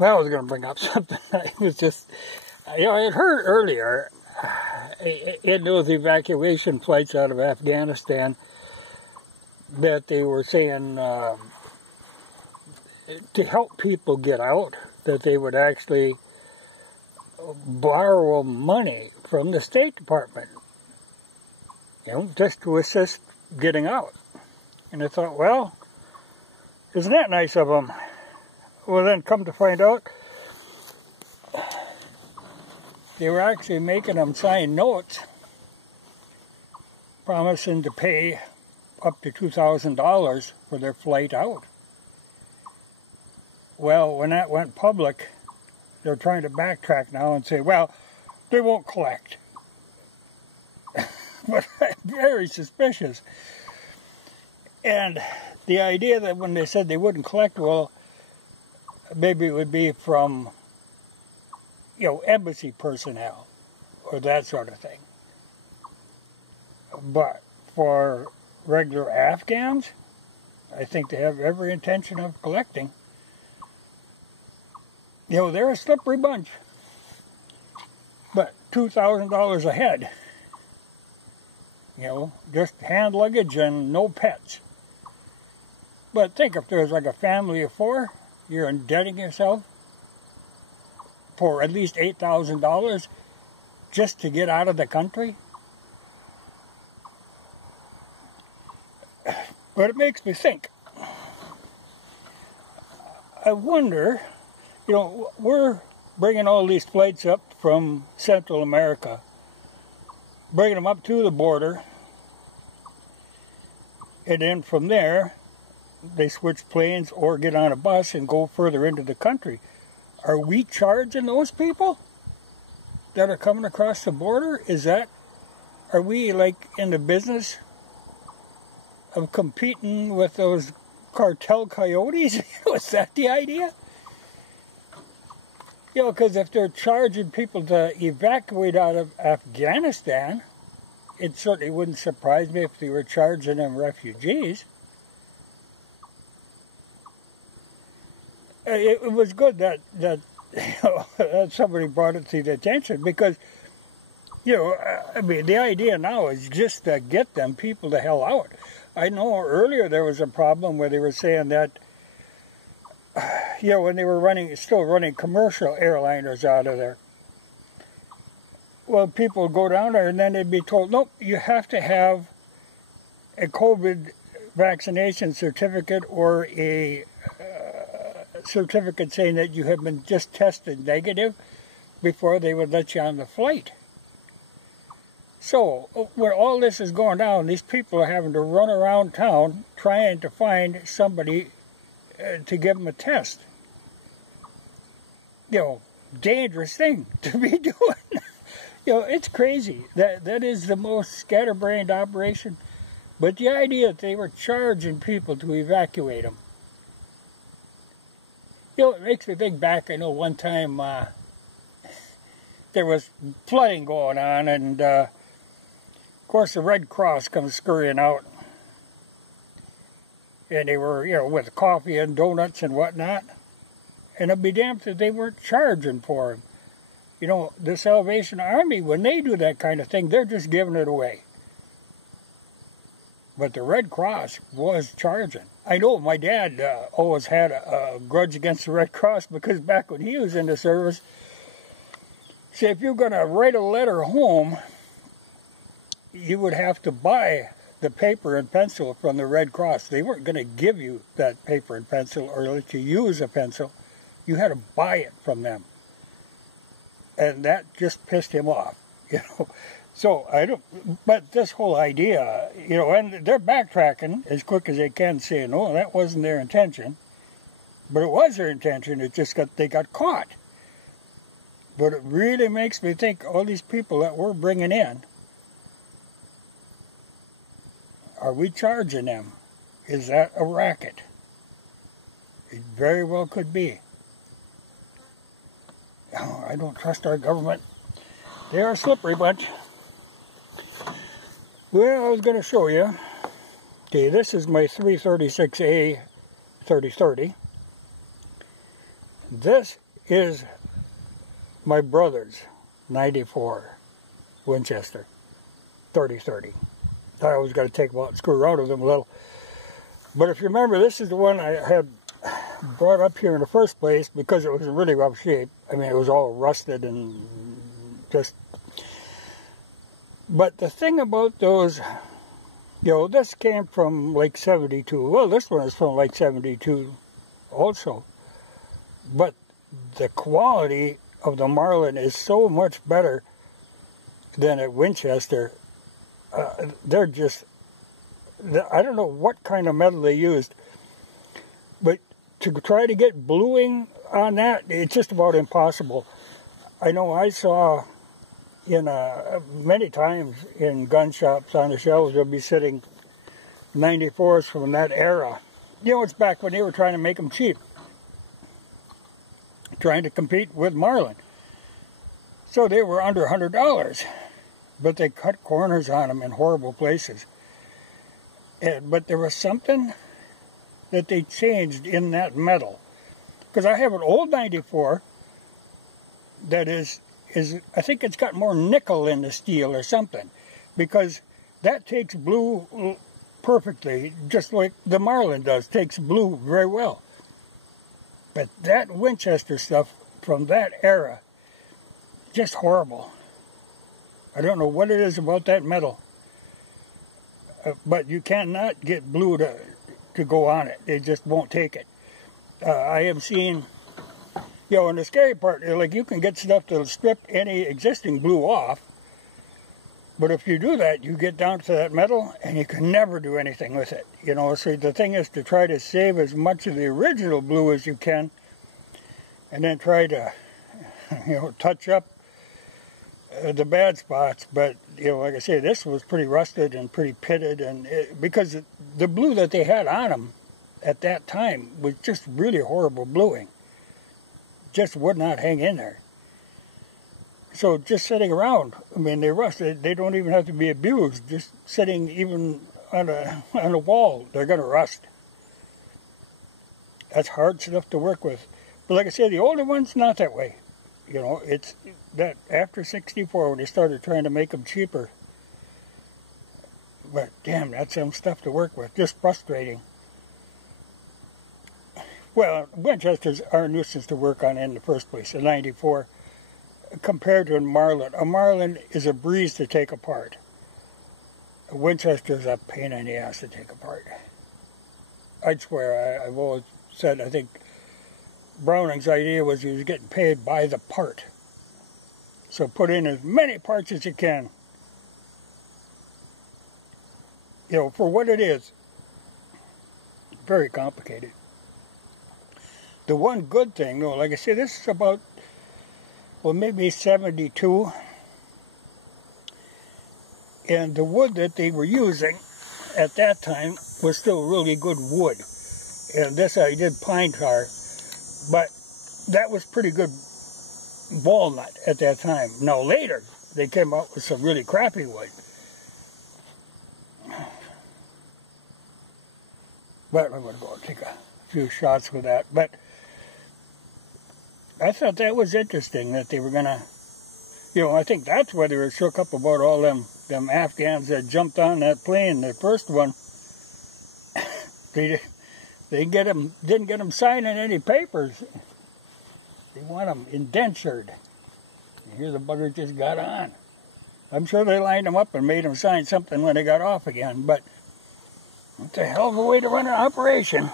Well, I was going to bring up something. I was just, I had heard earlier in those evacuation flights out of Afghanistan that they were saying to help people get out, that they would actually borrow money from the State Department, just to assist getting out. And I thought, well, isn't that nice of them? Well, then come to find out, they were actually making them sign notes promising to pay up to $2,000 for their flight out. Well, when that went public, they're trying to backtrack now and say, well, they won't collect. But I'm very suspicious. And the idea that when they said they wouldn't collect, well, maybe it would be from, embassy personnel or that sort of thing. But for regular Afghans, I think they have every intention of collecting. They're a slippery bunch. But $2,000 a head. Just hand luggage and no pets. But think if there's like a family of 4, you're indebting yourself for at least $8,000 just to get out of the country. But it makes me think. I wonder, we're bringing all these flights up from Central America, bringing them up to the border, and then from there, they switch planes or get on a bus and go further into the country. Are we charging those people that are coming across the border? Are we like in the business of competing with those cartel coyotes? Is that the idea? Because if they're charging people to evacuate out of Afghanistan, it certainly wouldn't surprise me if they were charging them refugees. It was good that somebody brought it to the attention because, the idea now is just to get them people the hell out. I know earlier there was a problem where they were saying that, when they were still running commercial airliners out of there. Well, people would go down there and then they'd be told, nope, you have to have a COVID vaccination certificate or a certificate saying that you have been just tested negative before they would let you on the flight. So, where all this is going down, these people are having to run around town trying to find somebody to give them a test. Dangerous thing to be doing. It's crazy. That is the most scatterbrained operation. But the idea that they were charging people to evacuate them. It makes me think back. I know one time there was flooding going on, and of course the Red Cross comes scurrying out. And they were, with coffee and donuts and whatnot. And I'd be damned if they weren't charging for them. The Salvation Army, when they do that kind of thing, they're just giving it away. But the Red Cross was charging. I know my dad always had a grudge against the Red Cross because back when he was in the service, see, if you're going to write a letter home, you would have to buy the paper and pencil from the Red Cross. They weren't going to give you that paper and pencil or let you use a pencil. You had to buy it from them. And that just pissed him off, So but this whole idea, and they're backtracking as quick as they can, saying, no, that wasn't their intention. But it was their intention, they got caught. But it really makes me think all these people that we're bringing in, are we charging them? Is that a racket? It very well could be. Oh, I don't trust our government. They are a slippery bunch. Well, I was going to show you. Okay, this is my 336A 3030. This is my brother's 94 Winchester 30-30. I always got to take them out and screw around with them a little. But if you remember, this is the one I had brought up here in the first place because it was in really rough shape. I mean, it was all rusted and just... But the thing about those, you know, this came from Lake 72. Well, this one is from Lake 72 also. But the quality of the marlin is so much better than at Winchester. They're just... I don't know what kind of metal they used, but to try to get bluing on that, it's just about impossible. I know I saw many times in gun shops on the shelves, there'll be sitting 94s from that era. You know, it's back when they were trying to make them cheap, trying to compete with marlin. So they were under $100, but they cut corners on them in horrible places. But there was something that they changed in that metal. Because I have an old 94 that is I think it's got more nickel in the steel or something. Because that takes blue perfectly, just like the marlin does, takes blue very well. But that Winchester stuff from that era, just horrible. I don't know what it is about that metal. But you cannot get blue to go on it. They just won't take it. I have seen, you know, and the scary part, like you can get stuff that'll strip any existing blue off, but if you do that, you get down to that metal and you can never do anything with it. You know, so the thing is to try to save as much of the original blue as you can, and then try to, you know, touch up the bad spots. But you know, like I say, this was pretty rusted and pretty pitted, and because the blue that they had on them at that time was just really horrible bluing. Just would not hang in there. So just sitting around, I mean, they rust. They don't even have to be abused. Just sitting even on a wall, they're going to rust. That's hard stuff to work with. But like I say, the older ones, not that way. You know, it's that after 64 when they started trying to make them cheaper. But damn, that's some stuff to work with. Just frustrating. Well, Winchesters are a nuisance to work on in the first place, a 94, compared to a marlin. A marlin is a breeze to take apart. A Winchester is a pain in the ass to take apart. I'd swear, I've always said, I think Browning's idea was he was getting paid by the part. So put in as many parts as you can. You know, for what it is, very complicated. The one good thing, though, like I said, this is about, well, maybe 72. And the wood that they were using at that time was still really good wood. And this I did pine tar. But that was pretty good walnut at that time. Now later, they came out with some really crappy wood. But I'm going to go and take a few shots with that. But I thought that was interesting that they were going to, you know, I think that's why they were shook up about all them Afghans that jumped on that plane, the first one. They didn't get them signing any papers. They want them indentured. And here the bugger just got on. I'm sure they lined them up and made them sign something when they got off again, but it's a hell of a way to run an operation.